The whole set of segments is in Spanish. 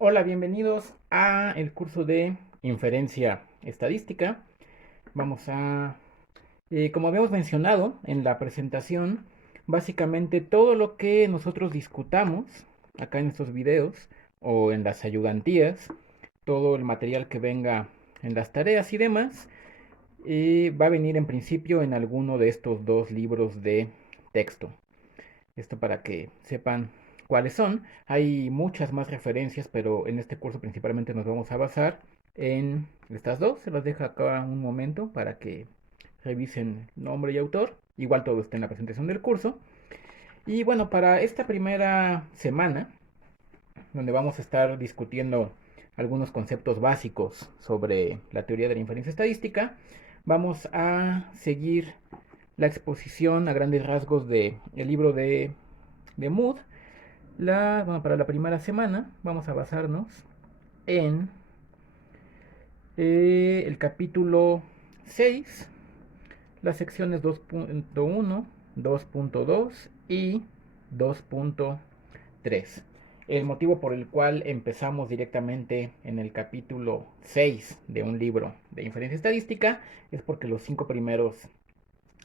Hola, bienvenidos a el curso de inferencia estadística. Vamos a, como habíamos mencionado en la presentación, básicamente todo lo que nosotros discutamos acá en estos videos o en las ayudantías, todo el material que venga en las tareas y demás, va a venir en principio en alguno de estos dos libros de texto. Esto para que sepan cuáles son. Hay muchas más referencias, pero en este curso principalmente nos vamos a basar en estas dos. Se las dejo acá un momento para que revisen nombre y autor. Igual todo está en la presentación del curso. Y bueno, para esta primera semana, donde vamos a estar discutiendo algunos conceptos básicos sobre la teoría de la inferencia estadística, vamos a seguir la exposición a grandes rasgos del libro de Mood. Bueno, para la primera semana vamos a basarnos en el capítulo 6, las secciones 2.1, 2.2 y 2.3. El motivo por el cual empezamos directamente en el capítulo 6 de un libro de inferencia estadística es porque los 5 primeros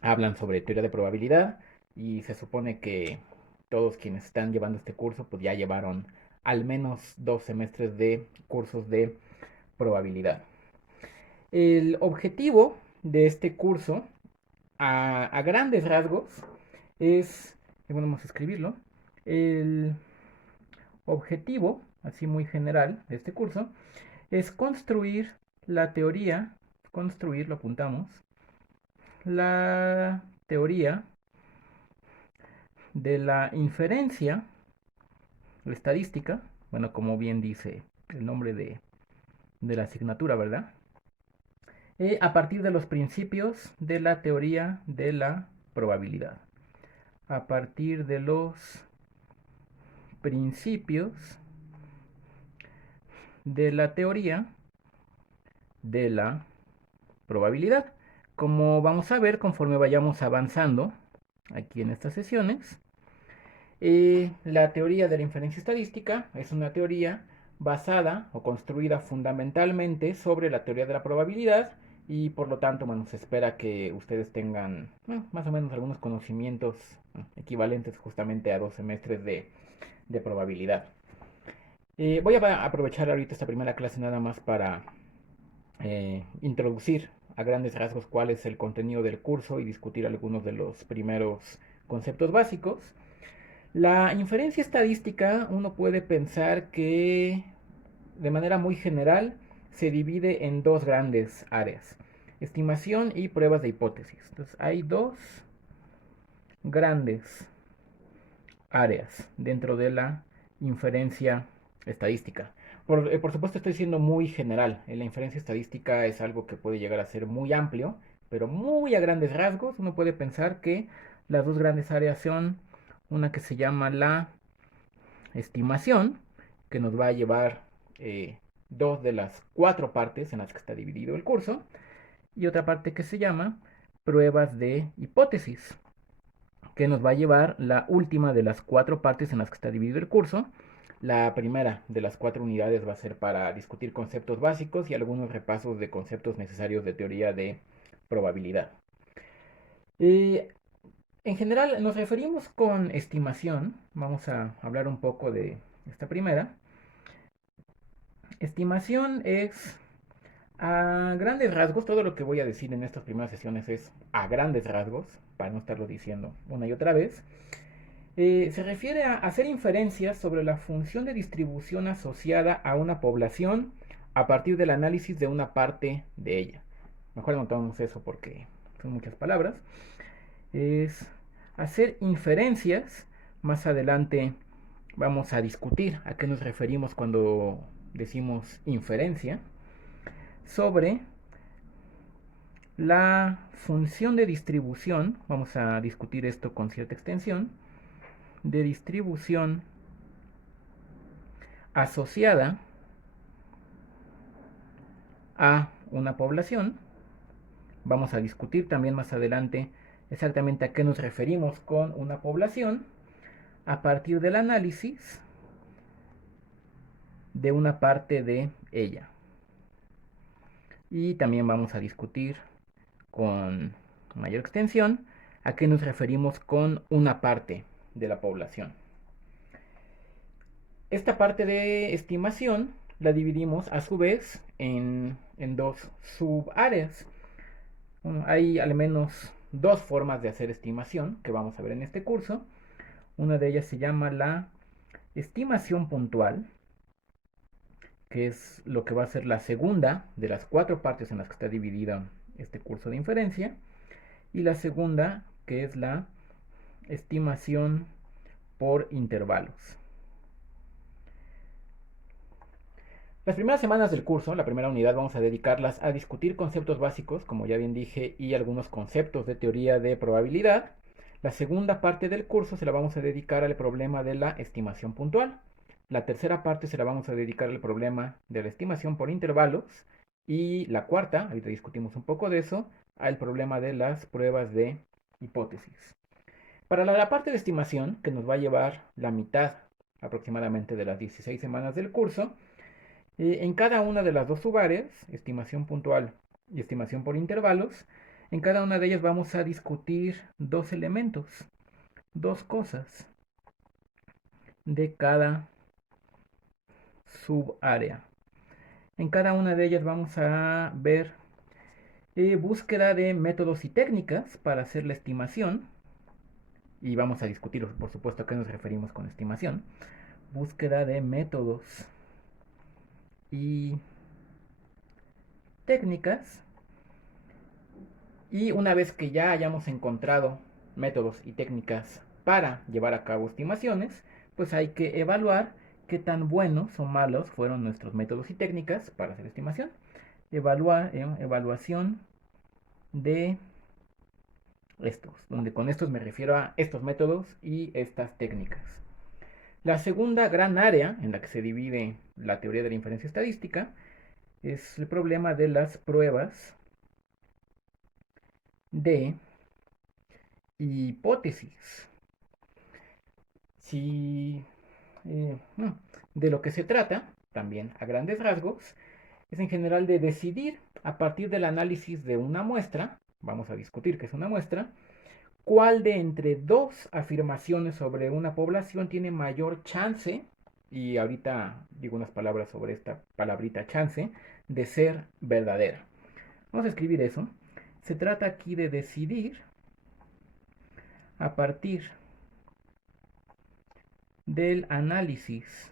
hablan sobre teoría de probabilidad y se supone que todos quienes están llevando este curso pues ya llevaron al menos 2 semestres de cursos de probabilidad. El objetivo de este curso a grandes rasgos es, bueno, vamos a escribirlo, el objetivo, así muy general, de este curso es construir la teoría, construir, lo apuntamos, la teoría de la inferencia estadística, bueno, como bien dice el nombre de la asignatura, ¿verdad? A partir de los principios de la teoría de la probabilidad. A partir de los principios de la teoría de la probabilidad. Como vamos a ver conforme vayamos avanzando aquí en estas sesiones, la teoría de la inferencia estadística es una teoría basada o construida fundamentalmente sobre la teoría de la probabilidad y por lo tanto, bueno, se espera que ustedes tengan más o menos algunos conocimientos equivalentes justamente a 2 semestres de probabilidad. Voy a aprovechar ahorita esta primera clase nada más para introducir a grandes rasgos cuál es el contenido del curso y discutir algunos de los primeros conceptos básicos. La inferencia estadística, uno puede pensar que de manera muy general se divide en dos grandes áreas, estimación y pruebas de hipótesis. Entonces hay dos grandes áreas dentro de la inferencia estadística. Por supuesto estoy siendo muy general. La inferencia estadística es algo que puede llegar a ser muy amplio, pero muy a grandes rasgos uno puede pensar que las dos grandes áreas son una que se llama la estimación, que nos va a llevar dos de las cuatro partes en las que está dividido el curso, y otra parte que se llama pruebas de hipótesis, que nos va a llevar la última de las cuatro partes en las que está dividido el curso. La primera de las cuatro unidades va a ser para discutir conceptos básicos y algunos repasos de conceptos necesarios de teoría de probabilidad. Eh, en general nos referimos con estimación, vamos a hablar un poco de esta primera. Estimación es a grandes rasgos, todo lo que voy a decir en estas primeras sesiones es a grandes rasgos, para no estarlo diciendo una y otra vez. Se refiere a hacer inferencias sobre la función de distribución asociada a una población a partir del análisis de una parte de ella. Mejor anotamos eso porque son muchas palabras. Es hacer inferencias. Más adelante vamos a discutir a qué nos referimos cuando decimos inferencia sobre la función de distribución. Vamos a discutir esto con cierta extensión de distribución asociada a una población. Vamos a discutir también más adelante exactamente a qué nos referimos con una población a partir del análisis de una parte de ella. Y también vamos a discutir con mayor extensión a qué nos referimos con una parte de la población. Esta parte de estimación la dividimos a su vez en dos subáreas. Hay al menos dos formas de hacer estimación que vamos a ver en este curso. Una de ellas se llama la estimación puntual, que es lo que va a ser la segunda de las cuatro partes en las que está dividido este curso de inferencia. Y la segunda, que es la estimación por intervalos. Las primeras semanas del curso, la primera unidad, vamos a dedicarlas a discutir conceptos básicos, como ya bien dije, y algunos conceptos de teoría de probabilidad. La segunda parte del curso se la vamos a dedicar al problema de la estimación puntual. La tercera parte se la vamos a dedicar al problema de la estimación por intervalos. Y la cuarta, ahorita discutimos un poco de eso, al problema de las pruebas de hipótesis. Para la parte de estimación, que nos va a llevar la mitad aproximadamente de las 16 semanas del curso, en cada una de las dos subáreas, estimación puntual y estimación por intervalos, en cada una de ellas vamos a discutir dos elementos, dos cosas de cada subárea. En cada una de ellas vamos a ver búsqueda de métodos y técnicas para hacer la estimación. Y vamos a discutir, por supuesto, a qué nos referimos con estimación. Búsqueda de métodos y técnicas. Y una vez que ya hayamos encontrado métodos y técnicas para llevar a cabo estimaciones, pues hay que evaluar qué tan buenos o malos fueron nuestros métodos y técnicas para hacer estimación. Evaluación de estos, donde con estos me refiero a estos métodos y estas técnicas. La segunda gran área en la que se divide la teoría de la inferencia estadística es el problema de las pruebas de hipótesis. Si de lo que se trata, también a grandes rasgos, es en general de decidir a partir del análisis de una muestra, vamos a discutir qué es una muestra, cuál de entre dos afirmaciones sobre una población tiene mayor chance, y ahorita digo unas palabras sobre esta palabrita chance, de ser verdadera. Vamos a escribir eso. Se trata aquí de decidir a partir del análisis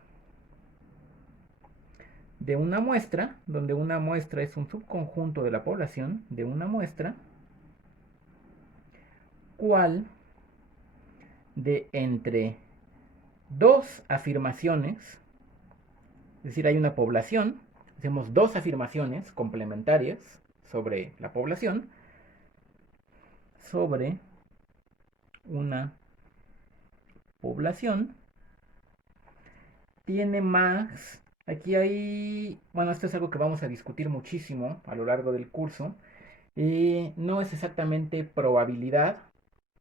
de una muestra, donde una muestra es un subconjunto de la población de una muestra, cuál de entre dos afirmaciones, es decir, hay una población, hacemos dos afirmaciones complementarias sobre la población, sobre una población, tiene más, aquí hay, bueno, esto es algo que vamos a discutir muchísimo a lo largo del curso, no es exactamente probabilidad,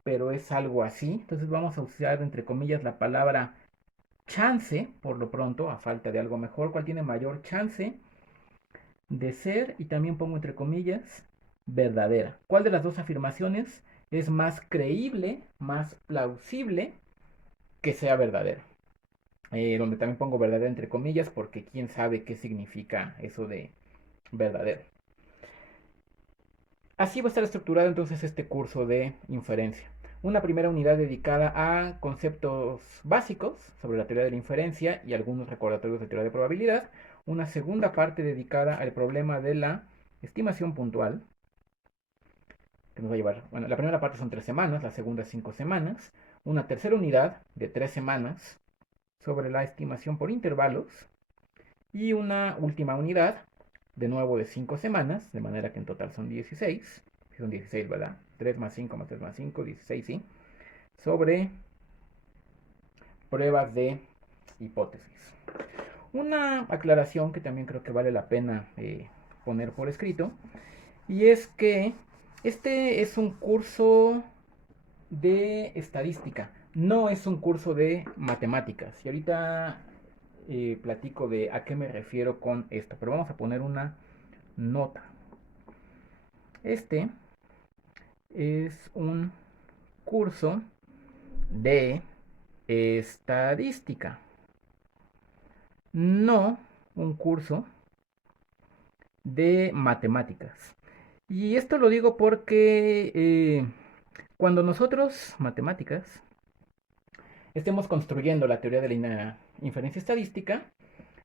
pero es algo así. Entonces vamos a usar entre comillas la palabra chance, por lo pronto, a falta de algo mejor. ¿Cuál tiene mayor chance de ser? Y también pongo entre comillas verdadera. ¿Cuál de las dos afirmaciones es más creíble, más plausible que sea verdadera? Donde también pongo verdadera entre comillas porque quién sabe qué significa eso de verdadero. Así va a estar estructurado entonces este curso de inferencia. Una primera unidad dedicada a conceptos básicos sobre la teoría de la inferencia y algunos recordatorios de teoría de probabilidad. Una segunda parte dedicada al problema de la estimación puntual, que nos va a llevar, bueno, la primera parte son 3 semanas, la segunda 5 semanas. Una tercera unidad de 3 semanas sobre la estimación por intervalos. Y una última unidad de nuevo de 5 semanas, de manera que en total son 16, son 16, ¿verdad? 3 más 5 más 3 más 5, 16, sí, sobre pruebas de hipótesis. Una aclaración que también creo que vale la pena poner por escrito, y es que este es un curso de estadística, no es un curso de matemáticas. Y ahorita platico de a qué me refiero con esto, pero vamos a poner una nota. Este es un curso de estadística, no un curso de matemáticas. Y esto lo digo porque cuando nosotros, matemáticas, estemos construyendo la teoría de la inferencia estadística,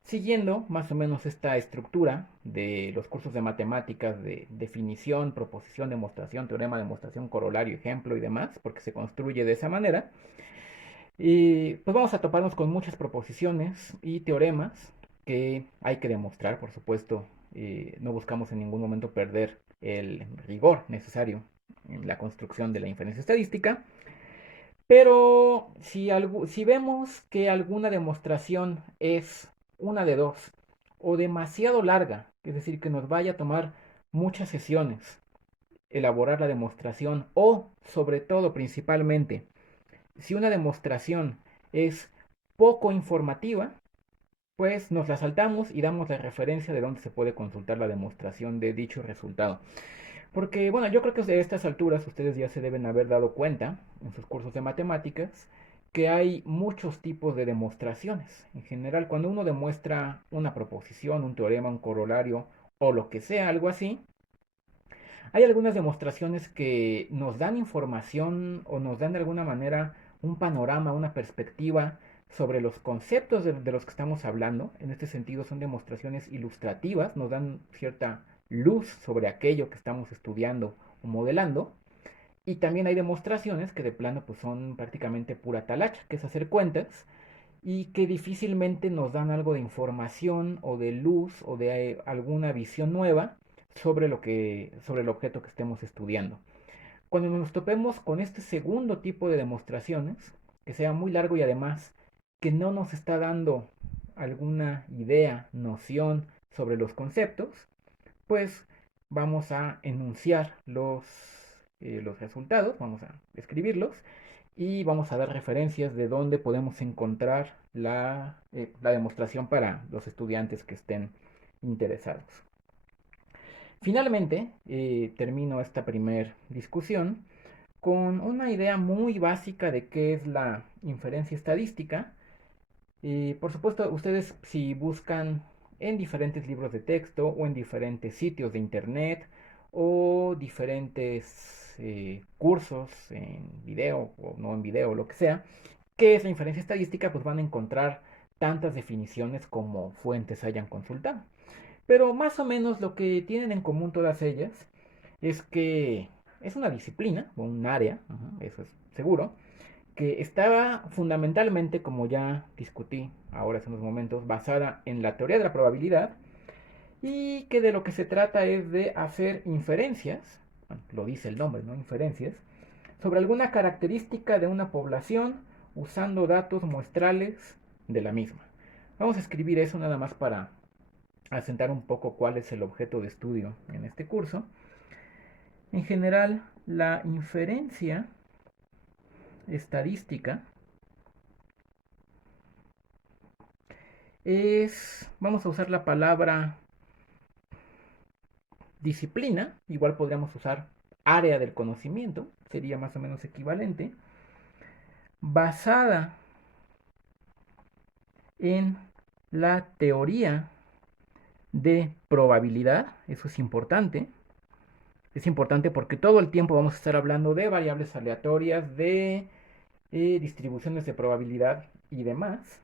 siguiendo más o menos esta estructura de los cursos de matemáticas de definición, proposición, demostración, teorema, demostración, corolario, ejemplo y demás, porque se construye de esa manera, y pues vamos a toparnos con muchas proposiciones y teoremas que hay que demostrar, por supuesto. No buscamos en ningún momento perder el rigor necesario en la construcción de la inferencia estadística. Pero si vemos que alguna demostración es una de dos, o demasiado larga, es decir, que nos vaya a tomar muchas sesiones elaborar la demostración, o sobre todo, principalmente, si una demostración es poco informativa, pues nos la saltamos y damos la referencia de dónde se puede consultar la demostración de dicho resultado. Porque, bueno, yo creo que de estas alturas ustedes ya se deben haber dado cuenta en sus cursos de matemáticas que hay muchos tipos de demostraciones. En general, cuando uno demuestra una proposición, un teorema, un corolario o lo que sea, algo así, hay algunas demostraciones que nos dan información o nos dan de alguna manera un panorama, una perspectiva sobre los conceptos de los que estamos hablando. En este sentido son demostraciones ilustrativas, nos dan cierta luz sobre aquello que estamos estudiando o modelando. Y también hay demostraciones que de plano pues son prácticamente pura talacha, que es hacer cuentas y que difícilmente nos dan algo de información o de luz o de alguna visión nueva sobre el objeto que estemos estudiando. Cuando nos topemos con este segundo tipo de demostraciones, que sea muy largo y además que no nos está dando alguna idea, noción sobre los conceptos, pues vamos a enunciar los resultados, vamos a escribirlos y vamos a dar referencias de dónde podemos encontrar la demostración para los estudiantes que estén interesados. Finalmente, termino esta primera discusión con una idea muy básica de qué es la inferencia estadística. Por supuesto, ustedes si buscan en diferentes libros de texto o en diferentes sitios de internet o diferentes cursos en video o no en video, lo que sea, qué es la inferencia estadística, pues van a encontrar tantas definiciones como fuentes hayan consultado. Pero más o menos lo que tienen en común todas ellas es que es una disciplina o un área, eso es seguro, que estaba fundamentalmente, como ya discutí ahora hace unos momentos, basada en la teoría de la probabilidad y que de lo que se trata es de hacer inferencias, bueno, lo dice el nombre, ¿no? Inferencias, sobre alguna característica de una población usando datos muestrales de la misma. Vamos a escribir eso nada más para asentar un poco cuál es el objeto de estudio en este curso. En general, la inferencia estadística vamos a usar la palabra disciplina, igual podríamos usar área del conocimiento, sería más o menos equivalente, basada en la teoría de probabilidad, eso es importante. Es importante porque todo el tiempo vamos a estar hablando de variables aleatorias, de distribuciones de probabilidad y demás.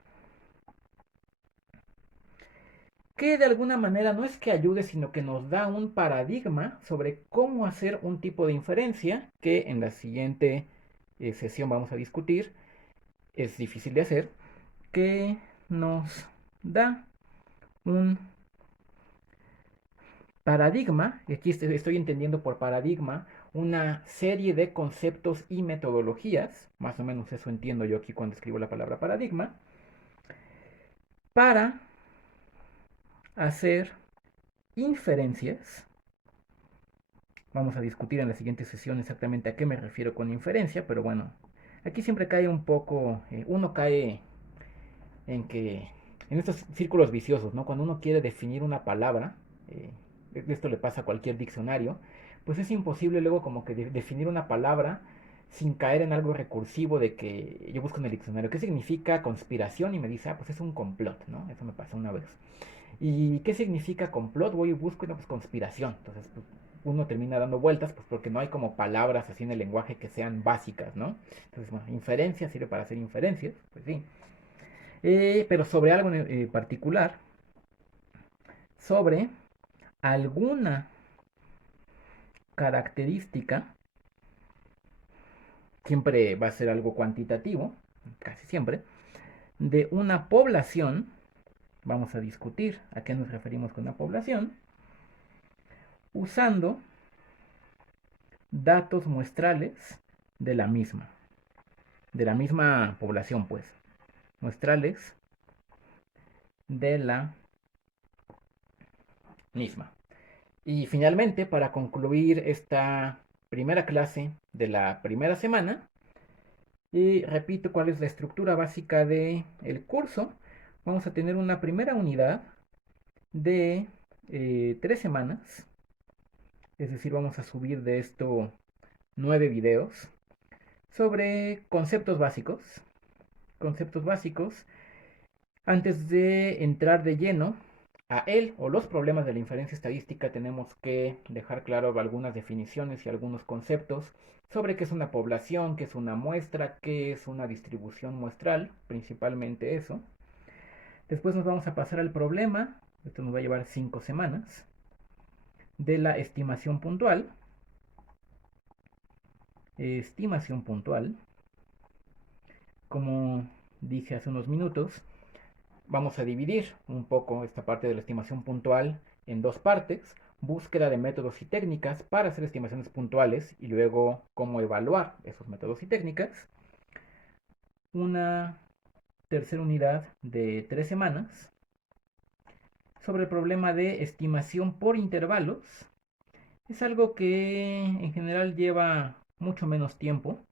Que de alguna manera no es que ayude, sino que nos da un paradigma sobre cómo hacer un tipo de inferencia que en la siguiente sesión vamos a discutir. Es difícil de hacer, que nos da un paradigma, y aquí estoy entendiendo por paradigma una serie de conceptos y metodologías, más o menos eso entiendo yo aquí cuando escribo la palabra paradigma, para hacer inferencias. Vamos a discutir en la siguiente sesión exactamente a qué me refiero con inferencia, pero bueno, aquí siempre cae un poco, uno cae en que en estos círculos viciosos, ¿no? Cuando uno quiere definir una palabra, esto le pasa a cualquier diccionario, pues es imposible luego como que definir una palabra sin caer en algo recursivo de que yo busco en el diccionario qué significa conspiración y me dice, ah, pues es un complot, ¿no? Eso me pasó una vez. ¿Y qué significa complot? Voy y busco, no, pues conspiración. Entonces, pues, uno termina dando vueltas, pues porque no hay como palabras así en el lenguaje que sean básicas, ¿no? Entonces, bueno, inferencia sirve para hacer inferencias, pues sí. Pero sobre algo en particular, sobre alguna característica, siempre va a ser algo cuantitativo, casi siempre, de una población. Vamos a discutir a qué nos referimos con una población, usando datos muestrales de la misma población, pues, muestrales de la misma. Y finalmente, para concluir esta primera clase de la primera semana, y repito cuál es la estructura básica del curso. Vamos a tener una primera unidad de 3 semanas, es decir, vamos a subir de esto 9 videos sobre conceptos básicos. Conceptos básicos. Antes de entrar de lleno a él o los problemas de la inferencia estadística, tenemos que dejar claro algunas definiciones y algunos conceptos sobre qué es una población, qué es una muestra, qué es una distribución muestral, principalmente eso. Después nos vamos a pasar al problema, esto nos va a llevar 5 semanas, de la estimación puntual. Estimación puntual, como dije hace unos minutos, vamos a dividir un poco esta parte de la estimación puntual en dos partes: búsqueda de métodos y técnicas para hacer estimaciones puntuales y luego cómo evaluar esos métodos y técnicas. Una tercera unidad de 3 semanas sobre el problema de estimación por intervalos. Es algo que en general lleva mucho menos tiempo.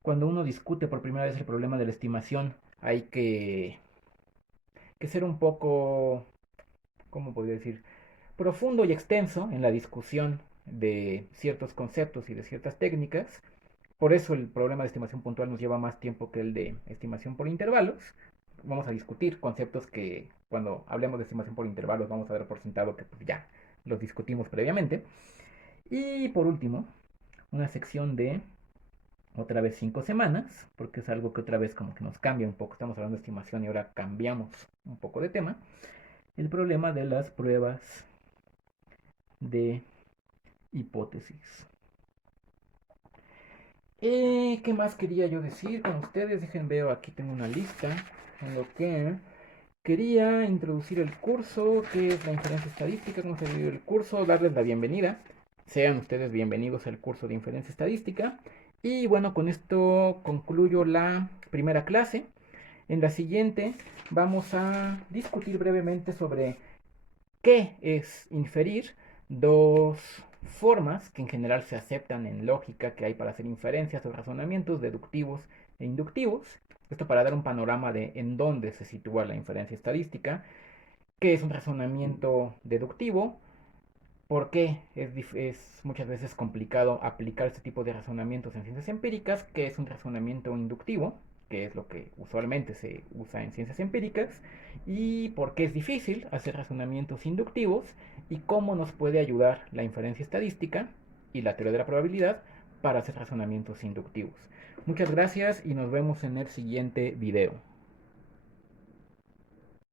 Cuando uno discute por primera vez el problema de la estimación, hay que ser un poco, ¿cómo podría decir?, profundo y extenso en la discusión de ciertos conceptos y de ciertas técnicas. Por eso el problema de estimación puntual nos lleva más tiempo que el de estimación por intervalos. Vamos a discutir conceptos que cuando hablemos de estimación por intervalos vamos a dar por sentado que pues, ya los discutimos previamente. Y por último, una sección de otra vez 5 semanas, porque es algo que otra vez como que nos cambia un poco. Estamos hablando de estimación y ahora cambiamos un poco de tema. El problema de las pruebas de hipótesis. ¿Qué más quería yo decir con ustedes? Dejen veo, aquí tengo una lista en lo que quería introducir el curso, qué es la inferencia estadística, cómo se vive el curso, darles la bienvenida. Sean ustedes bienvenidos al curso de inferencia estadística. Y bueno, con esto concluyo la primera clase. En la siguiente vamos a discutir brevemente sobre qué es inferir, dos formas que en general se aceptan en lógica que hay para hacer inferencias o razonamientos deductivos e inductivos. Esto para dar un panorama de en dónde se sitúa la inferencia estadística, qué es un razonamiento deductivo, por qué es muchas veces complicado aplicar este tipo de razonamientos en ciencias empíricas, qué es un razonamiento inductivo, que es lo que usualmente se usa en ciencias empíricas, y por qué es difícil hacer razonamientos inductivos y cómo nos puede ayudar la inferencia estadística y la teoría de la probabilidad para hacer razonamientos inductivos. Muchas gracias y nos vemos en el siguiente video.